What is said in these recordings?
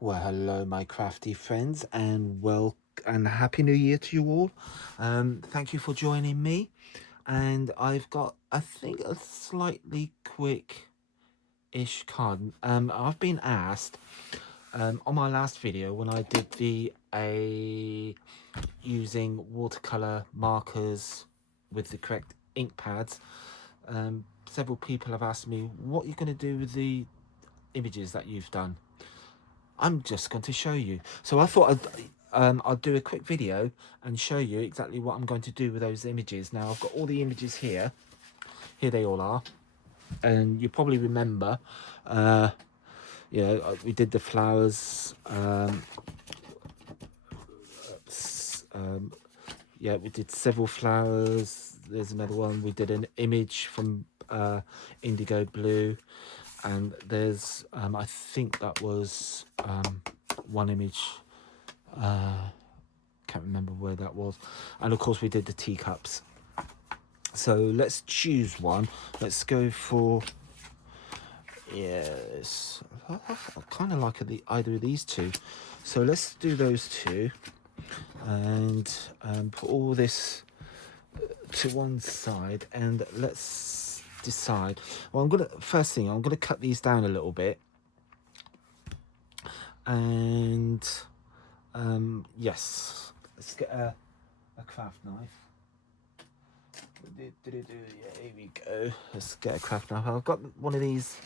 Well, hello, my crafty friends, and happy New Year to you all. Thank you for joining me. And I've got, I think, a slightly quick-ish card. I've been asked on my last video when I did the using watercolor markers with the correct ink pads. Several people have asked me what you're going to do with the images that you've done. I'm just going to show you. So I thought I'll do a quick video and show you exactly what I'm going to do with those images. Now I've got all the images here. Here they all are. And you probably remember, we did the flowers. Yeah, we did several flowers. There's another one. We did an image from indigo blue. And there's I think that was one image, can't remember where that was. And of course we did the teacups. So let's choose one. Let's go for, yes, I kind of like either of these two. So let's do those two and put all this to one side, and let's decide. Well, first thing I'm gonna cut these down a little bit, and yes, let's get a craft knife. Yeah, here we go. Let's get a craft knife. I've got one of these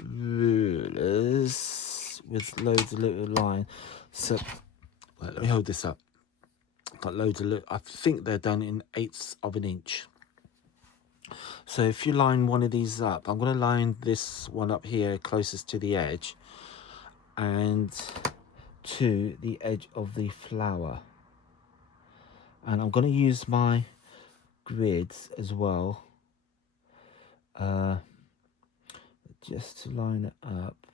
rulers with loads of little line. So well, let me hold this up. Got loads of I think they're done in 1/8 of an inch. So if you line one of these up, I'm going to line this one up here closest to the edge and to the edge of the flower. And I'm going to use my grids as well, just to line it up.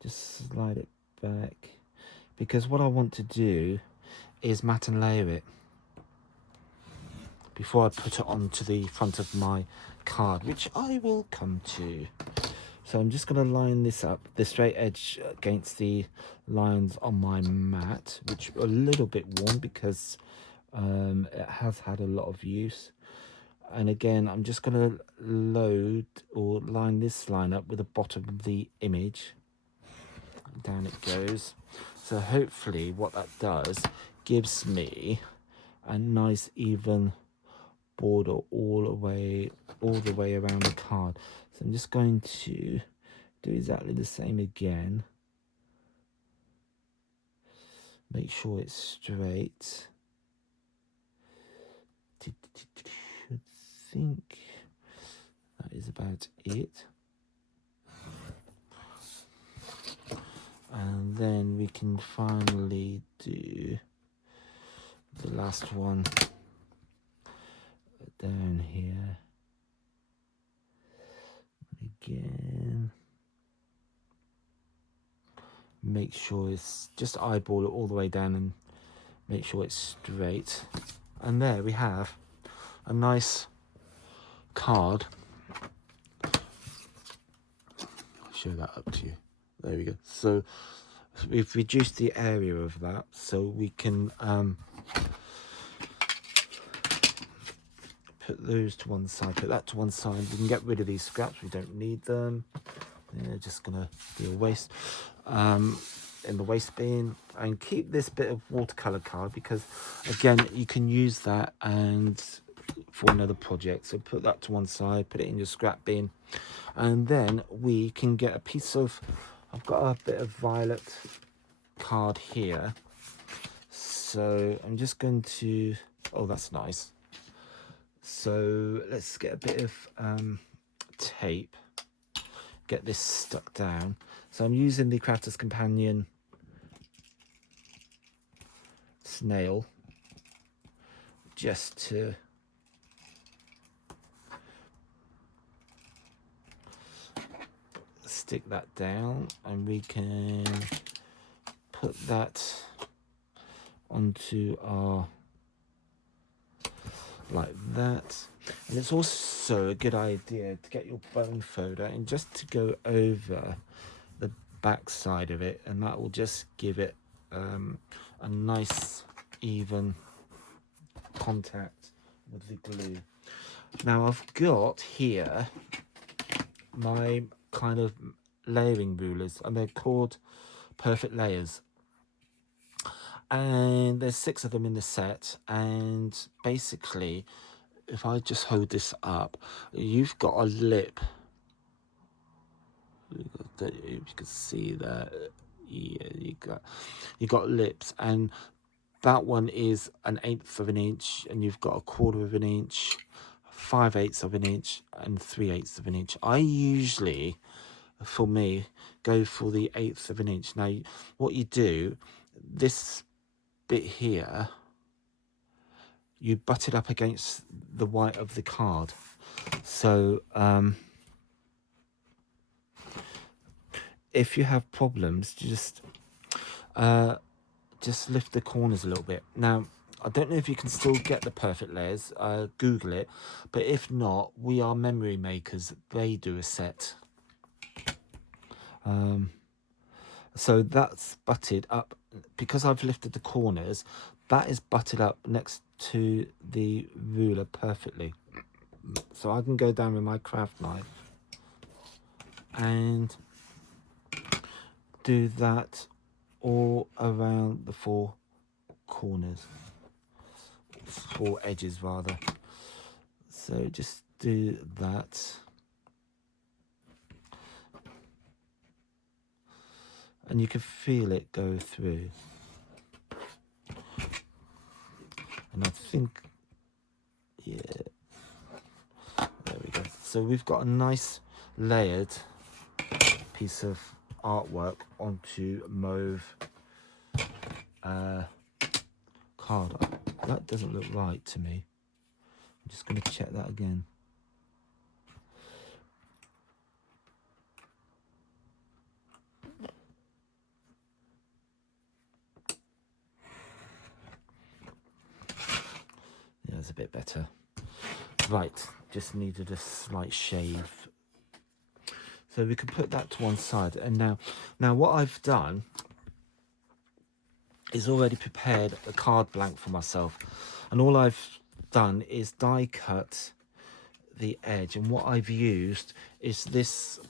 Just slide it back, because what I want to do is matte and layer it before I put it onto the front of my card, which I will come to. So I'm just going to line this up, the straight edge against the lines on my mat, which are a little bit worn because it has had a lot of use. And again, I'm just going to load or line this line up with the bottom of the image. Down it goes. So hopefully what that does gives me a nice even border all the way around the card. So I'm just going to do exactly the same again. Make sure it's straight. I think that is about it. And then we can finally do the last one down here. Again, make sure it's just eyeball it all the way down and make sure it's straight. And there we have a nice card. I'll show that up to you. There we go. So we've reduced the area of that, so we can put those to one side, put that to one side. We can get rid of these scraps, we don't need them. They're just gonna be a waste in the waste bin, and keep this bit of watercolor card because again you can use that and for another project. So put that to one side, put it in your scrap bin, and then we can get a piece of, I've got a bit of violet card here, so I'm just going to, oh that's nice. So let's get a bit of tape, get this stuck down. So I'm using the Crafter's Companion snail just to stick that down, and we can put that onto our, like that. And it's also a good idea to get your bone folder and just to go over the back side of it, and that will just give it a nice even contact with the glue. Now I've got here my kind of layering rulers, and they're called Perfect Layers, and there's 6 of them in the set. And basically, if I just hold this up, you've got a lip. If you can see that, yeah, you got lips, and that one is 1/8 of an inch, and you've got 1/4 of an inch, 5/8 of an inch, and 3/8 of an inch. I usually, for me, go for the 1/8 of an inch. Now, what you do, this bit here, you butt it up against the white of the card. So if you have problems, just lift the corners a little bit. Now, I don't know if you can still get the Perfect Layers, Google it, but if not, We Are Memory Makers, they do a set. So that's butted up, because I've lifted the corners, that is butted up next to the ruler perfectly. So I can go down with my craft knife and do that all around the 4 corners, 4 edges rather. So just do that, and you can feel it go through. And I think, yeah, there we go. So we've got a nice layered piece of artwork onto mauve card. That doesn't look right to me. I'm just going to check that again. Yeah, it's a bit better. Right, just needed a slight shave. So we can put that to one side. And now what I've done is already prepared a card blank for myself. And all I've done is die cut the edge. And what I've used is this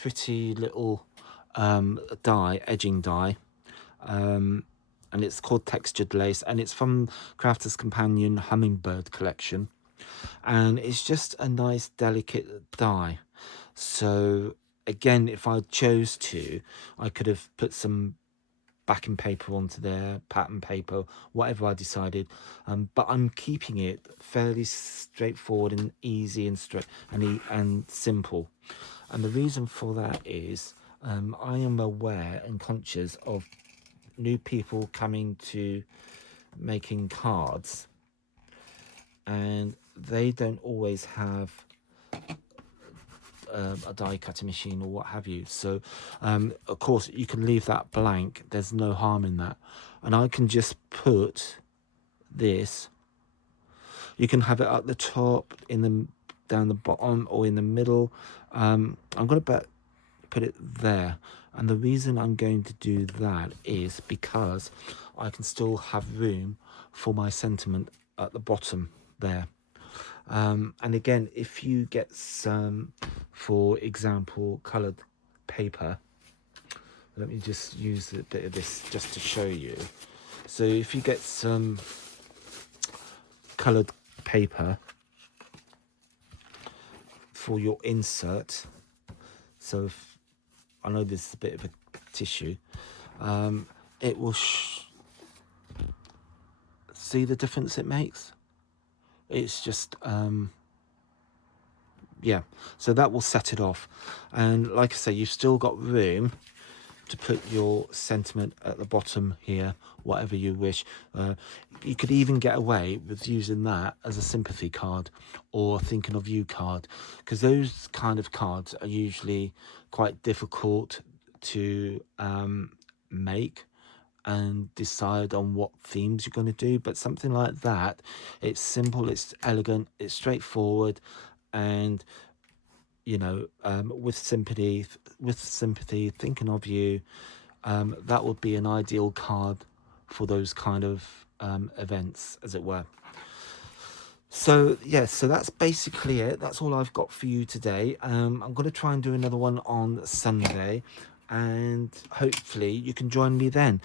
pretty little die, edging die. And it's called Textured Lace, and it's from Crafter's Companion Hummingbird collection, and it's just a nice delicate die. So again, if I chose to, I could have put some backing paper onto there, pattern paper, whatever I decided, but I'm keeping it fairly straightforward and easy and straight and simple. And the reason for that is I am aware and conscious of new people coming to making cards, and they don't always have a die cutting machine or what have you. So of course you can leave that blank, there's no harm in that, and I can just put this, you can have it at the top, in the down the bottom, or in the middle. I'm going to put it there. And the reason I'm going to do that is because I can still have room for my sentiment at the bottom there. And again, if you get some, for example, coloured paper, let me just use a bit of this just to show you. So if you get some coloured paper for your insert, so if, I know this is a bit of a tissue, it will see the difference it makes. It's just yeah, so that will set it off. And like I say, you've still got room to put your sentiment at the bottom here, whatever you wish. You could even get away with using that as a sympathy card or thinking of you card, because those kind of cards are usually quite difficult to make, and decide on what themes you're going to do. But something like that, it's simple, it's elegant, it's straightforward, and you know, with sympathy, thinking of you, that would be an ideal card for those kind of events, as it were. So yes, so that's basically it. That's all I've got for you today. I'm going to try and do another one on Sunday, and hopefully you can join me then.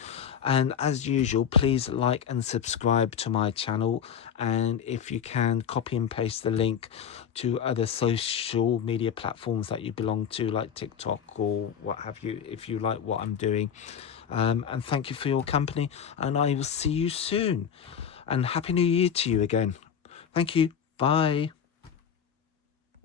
And as usual, please like and subscribe to my channel, and if you can, copy and paste the link to other social media platforms that you belong to, like TikTok or what have you, if you like what I'm doing. And thank you for your company, and I will see you soon. And Happy New Year to you again. Thank you. Bye.